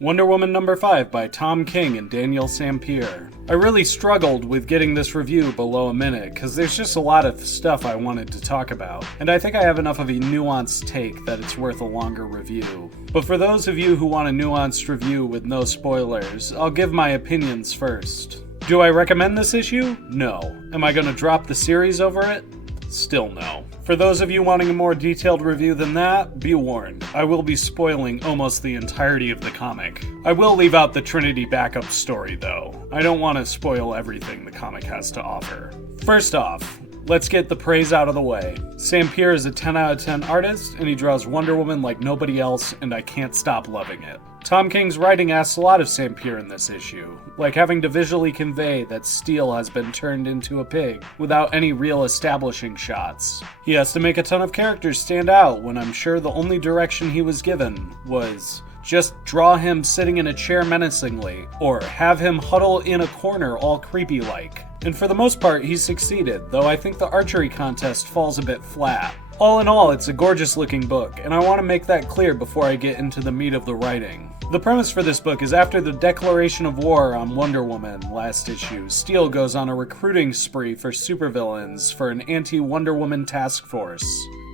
Wonder Woman number 5 by Tom King and Daniel Sampere. I really struggled with getting this review below a minute because there's just a lot of stuff I wanted to talk about, and I think I have enough of a nuanced take that it's worth a longer review. But for those of you who want a nuanced review with no spoilers, I'll give my opinions first. Do I recommend this issue? No. Am I going to drop the series over it? Still no. For those of you wanting a more detailed review than that, be warned, I will be spoiling almost the entirety of the comic. I will leave out the Trinity backup story though. I don't want to spoil everything the comic has to offer. First off, let's get the praise out of the way. Sampere is a 10 out of 10 artist, and he draws Wonder Woman like nobody else, and I can't stop loving it. Tom King's writing asks a lot of Sampere in this issue, like having to visually convey that Steel has been turned into a pig without any real establishing shots. He has to make a ton of characters stand out when I'm sure the only direction he was given was just draw him sitting in a chair menacingly, or have him huddle in a corner all creepy-like. And for the most part, he succeeded, though I think the archery contest falls a bit flat. All in all, it's a gorgeous-looking book, and I want to make that clear before I get into the meat of the writing. The premise for this book is after the declaration of war on Wonder Woman last issue, Steel goes on a recruiting spree for supervillains for an anti-Wonder Woman task force.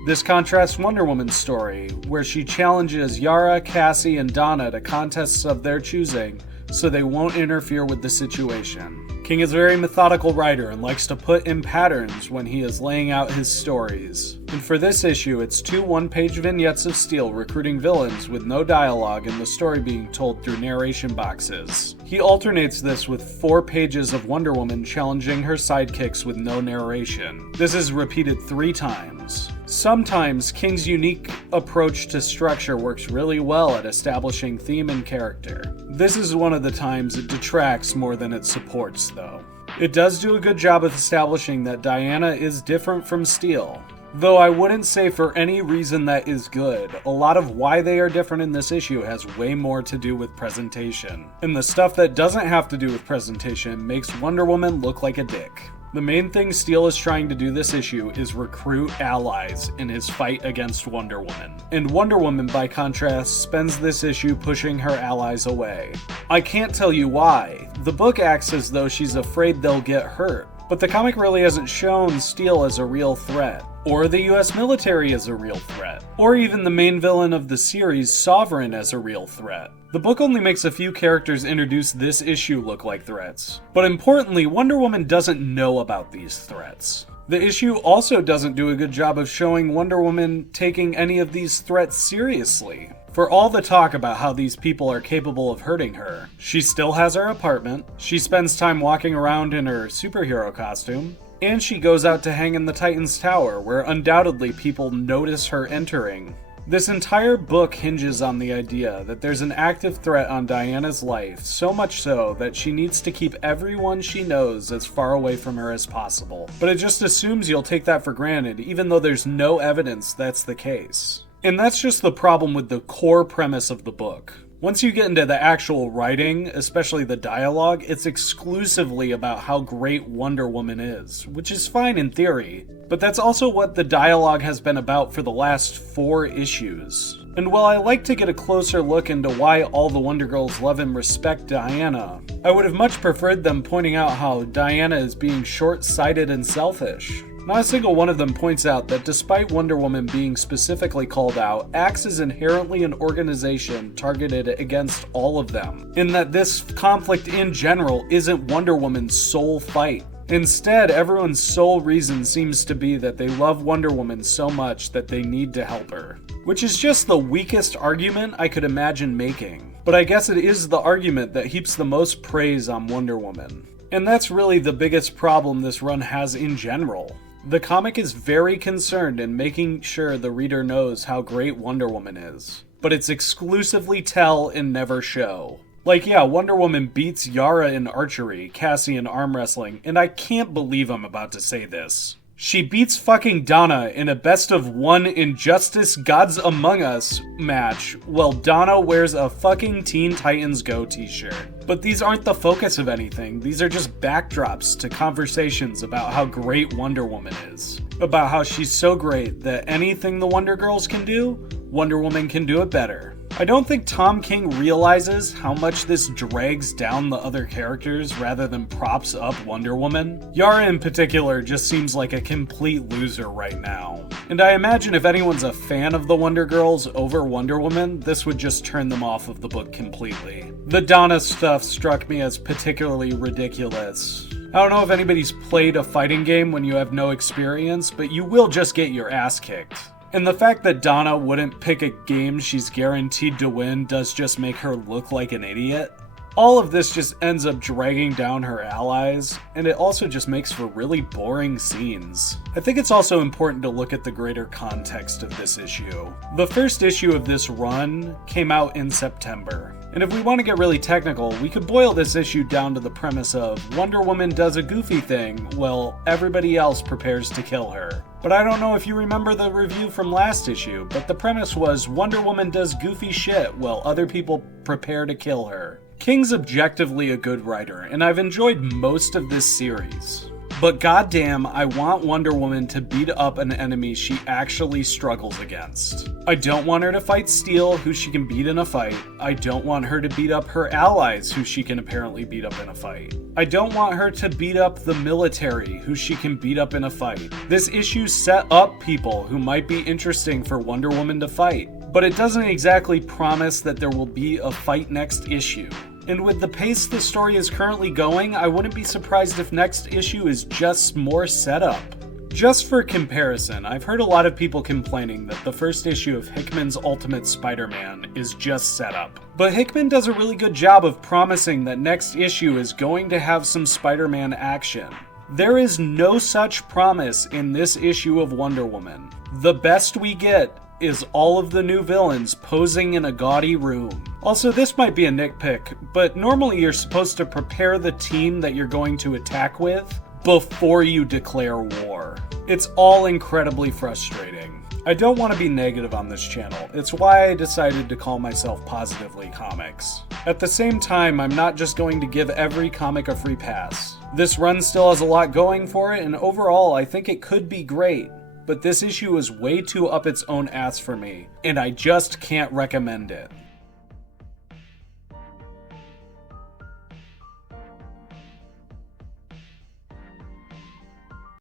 This contrasts Wonder Woman's story, where she challenges Yara, Cassie, and Donna to contests of their choosing, so they won't interfere with the situation. King is a very methodical writer and likes to put in patterns when he is laying out his stories. And for this issue, it's 2 one-page vignettes of Steel recruiting villains with no dialogue and the story being told through narration boxes. He alternates this with 4 pages of Wonder Woman challenging her sidekicks with no narration. This is repeated 3 times. Sometimes King's unique approach to structure works really well at establishing theme and character. This is one of the times it detracts more than it supports, though. It does do a good job of establishing that Diana is different from Steel. Though I wouldn't say for any reason that is good, a lot of why they are different in this issue has way more to do with presentation. And the stuff that doesn't have to do with presentation makes Wonder Woman look like a dick. The main thing Steel is trying to do this issue is recruit allies in his fight against Wonder Woman. And Wonder Woman, by contrast, spends this issue pushing her allies away. I can't tell you why. The book acts as though she's afraid they'll get hurt. But the comic really hasn't shown Steel as a real threat, or the US military as a real threat, or even the main villain of the series, Sovereign, as a real threat. The book only makes a few characters introduced this issue look like threats. But importantly, Wonder Woman doesn't know about these threats. The issue also doesn't do a good job of showing Wonder Woman taking any of these threats seriously. For all the talk about how these people are capable of hurting her, she still has her apartment, she spends time walking around in her superhero costume, and she goes out to hang in the Titan's Tower, where undoubtedly people notice her entering. This entire book hinges on the idea that there's an active threat on Diana's life, so much so that she needs to keep everyone she knows as far away from her as possible. But it just assumes you'll take that for granted, even though there's no evidence that's the case. And that's just the problem with the core premise of the book. Once you get into the actual writing, especially the dialogue, it's exclusively about how great Wonder Woman is, which is fine in theory, but that's also what the dialogue has been about for the last 4 issues. And while I like to get a closer look into why all the Wonder Girls love and respect Diana, I would have much preferred them pointing out how Diana is being short-sighted and selfish. Not a single one of them points out that despite Wonder Woman being specifically called out, Axe is inherently an organization targeted against all of them, and that this conflict in general isn't Wonder Woman's sole fight. Instead, everyone's sole reason seems to be that they love Wonder Woman so much that they need to help her. Which is just the weakest argument I could imagine making. But I guess it is the argument that heaps the most praise on Wonder Woman. And that's really the biggest problem this run has in general. The comic is very concerned in making sure the reader knows how great Wonder Woman is, but it's exclusively tell and never show. Like, yeah, Wonder Woman beats Yara in archery, Cassie in arm wrestling, and I can't believe I'm about to say this. She beats fucking Donna in a best of 1 Injustice Gods Among Us match while Donna wears a fucking Teen Titans Go t-shirt. But these aren't the focus of anything, these are just backdrops to conversations about how great Wonder Woman is. About how she's so great that anything the Wonder Girls can do, Wonder Woman can do it better. I don't think Tom King realizes how much this drags down the other characters rather than props up Wonder Woman. Yara in particular just seems like a complete loser right now. And I imagine if anyone's a fan of the Wonder Girls over Wonder Woman, this would just turn them off of the book completely. The Donna stuff struck me as particularly ridiculous. I don't know if anybody's played a fighting game when you have no experience, but you will just get your ass kicked. And the fact that Donna wouldn't pick a game she's guaranteed to win does just make her look like an idiot. All of this just ends up dragging down her allies, and it also just makes for really boring scenes. I think it's also important to look at the greater context of this issue. The first issue of this run came out in September. And if we want to get really technical, we could boil this issue down to the premise of Wonder Woman does a goofy thing while everybody else prepares to kill her. But I don't know if you remember the review from last issue, but the premise was Wonder Woman does goofy shit while other people prepare to kill her. King's objectively a good writer, and I've enjoyed most of this series. But goddamn, I want Wonder Woman to beat up an enemy she actually struggles against. I don't want her to fight Steel, who she can beat in a fight. I don't want her to beat up her allies, who she can apparently beat up in a fight. I don't want her to beat up the military, who she can beat up in a fight. This issue set up people who might be interesting for Wonder Woman to fight, but it doesn't exactly promise that there will be a fight next issue. And with the pace the story is currently going, I wouldn't be surprised if next issue is just more setup. Just for comparison, I've heard a lot of people complaining that the first issue of Hickman's Ultimate Spider-Man is just setup. But Hickman does a really good job of promising that next issue is going to have some Spider-Man action. There is no such promise in this issue of Wonder Woman. The best we get is all of the new villains posing in a gaudy room. Also, this might be a nitpick, but normally you're supposed to prepare the team that you're going to attack with before you declare war. It's all incredibly frustrating. I don't want to be negative on this channel. It's why I decided to call myself Positively Comics. At the same time, I'm not just going to give every comic a free pass. This run still has a lot going for it, and overall, I think it could be great. But this issue is way too up its own ass for me, and I just can't recommend it.